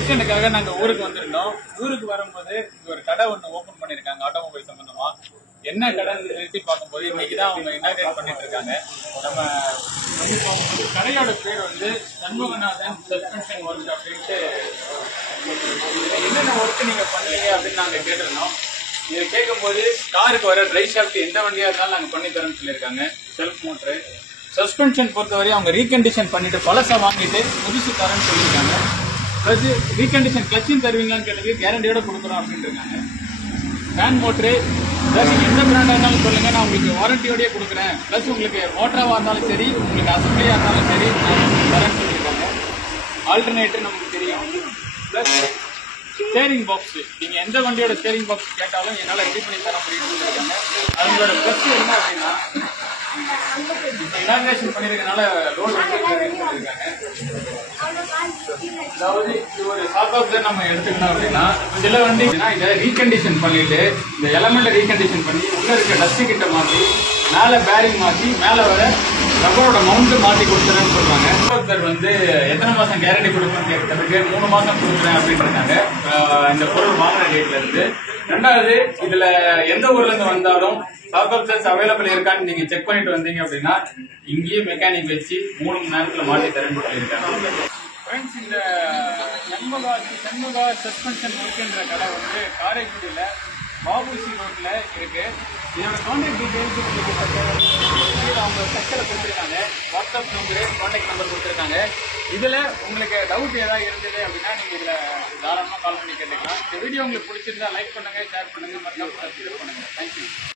ஃபங்க்ஷனுக்காக நாங்க ஊருக்கு வந்திருந்தோம். ஊருக்கு வரும்போது இங்க ஒரு கடை ஒண்ணு ஓபன் பண்ணிருக்காங்க ஆட்டோமொபைல் சம்பந்தமா. என்ன கடைன்னு நிறுத்தி பார்க்கும்போது இன்னைக்குதான் அவங்க இனாகிரேட் பண்ணிட்டு இருக்காங்க. நம்ம கடையோட பேர் வந்து சண்முகநாதன் சஸ்பென்ஷன் ஒர்க் அப்படின்ட்டு. என்னென்ன ஒர்க் நீங்க பண்ணீங்க அப்படின்னு நாங்க கேட்டிருந்தோம். இதை கேட்கும்போது காருக்கு வர ட்ரை ஷாஃப்ட் எந்த வண்டியா இருந்தாலும் நாங்க பண்ணி தரோம்னு சொல்லியிருக்காங்க. செல்ஃப் மோட்டரு சஸ்பென்ஷன் பொறுத்தவரை அவங்க ரீகண்டிஷன் பண்ணிட்டு பழசை வாங்கிட்டு புதுசு தரேன்னு சொல்லியிருக்காங்க. பிளஸ் ரீகண்டிஷன் கிளச்சின் தருவீங்களான்னு கேட்டதுக்கு கேரண்டியோட கொடுக்குறோம் அப்படின்னு இருக்காங்க. ஃபேன் மோட்டரு நீங்க எந்த பிராண்டா இருந்தாலும் சொல்லுங்க, நான் உங்களுக்கு வாரண்டியோடய கொடுக்குறேன். பிளஸ் உங்களுக்கு மோட்டராவா இருந்தாலும் சரி, உங்களுக்கு அசம்பிளியா இருந்தாலும் சரி நான் தரேன்னு சொல்லியிருக்காங்க. ஆல்டர்னேட்டர் நமக்கு தெரியும். பிளஸ் ஸ்டேரிங் பாக்ஸ், நீங்க எந்த வண்டியோட ஸ்டேரிங் பாக்ஸ் கேட்டாலும் என்னால ரெடி பண்ணி தர முடியும்னு சொல்லியிருக்காங்க. அவங்களோட பிளஸ் என்ன அப்படின்னா இனாகிரேஷன் பண்ணிருக்கனால லோன் சொல்லியிருக்காங்க. அதாவது இது ஒரு ஷார்ட் ஆஃப் நம்ம எடுத்துக்கணும் அப்படின்னா சில வண்டி இதை ரீகண்டிஷன் பண்ணிட்டு இந்த எலமெண்ட் ரீகண்டிஷன் பண்ணி உள்ள இருக்க டஸ்ட் கிட்ட மாற்றி மேல பேரிங் மாற்றி மேல வர ரப்பரோட மவுண்ட் மாற்றி கொடுத்துறேன்னு சொல்றாங்க. ஒருத்தர் வந்து எத்தனை மாசம் கேரண்டி கொடுக்கணும்னு கேட்கறதுக்கு 3 மாசம் கொடுக்குறேன் அப்படின்னு இருக்காங்க இந்த பொருள் வாங்குற டேட்ல இருந்து. ரெண்டாவது இதுல எந்த ஊர்ல இருந்து வந்தாலும் ஷாக் அப்சர்ஸ் அவைலபிள் இருக்கான்னு நீங்க செக் பண்ணிட்டு வந்தீங்க அப்படின்னா இங்கேயே மெக்கானிக் வச்சு 3 மணி நேரத்துல மாட்டி தரேன்னு சொல்லியிருக்காங்க. ஃப்ரெண்ட்ஸ், இந்த சண்முகா சஸ்பென்ஷன் ஒர்க்குன்ற கடை வந்து காரைக்குடியில பாபுசி ரோட்ல இருக்கு. இதோட கான்டாக்ட் டீடைல்ஸ் அவங்க ஸ்ட்ரக்சரை கொடுத்துருக்காங்க. வாட்ஸ்அப் நம்பரு, கான்டாக்ட் நம்பர் கொடுத்துருக்காங்க. இதுல உங்களுக்கு டவுட் ஏதாவது இருந்தது அப்படின்னா நீங்க இதுல தாராளமா கால் பண்ணி கேட்டுக்கலாம். இந்த வீடியோ உங்களுக்கு பிடிச்சிருந்தா லைக் பண்ணுங்க, ஷேர் பண்ணுங்க, மறக்காம சப்ஸ்கிரைப் பண்ணுங்க. தேங்க்யூ.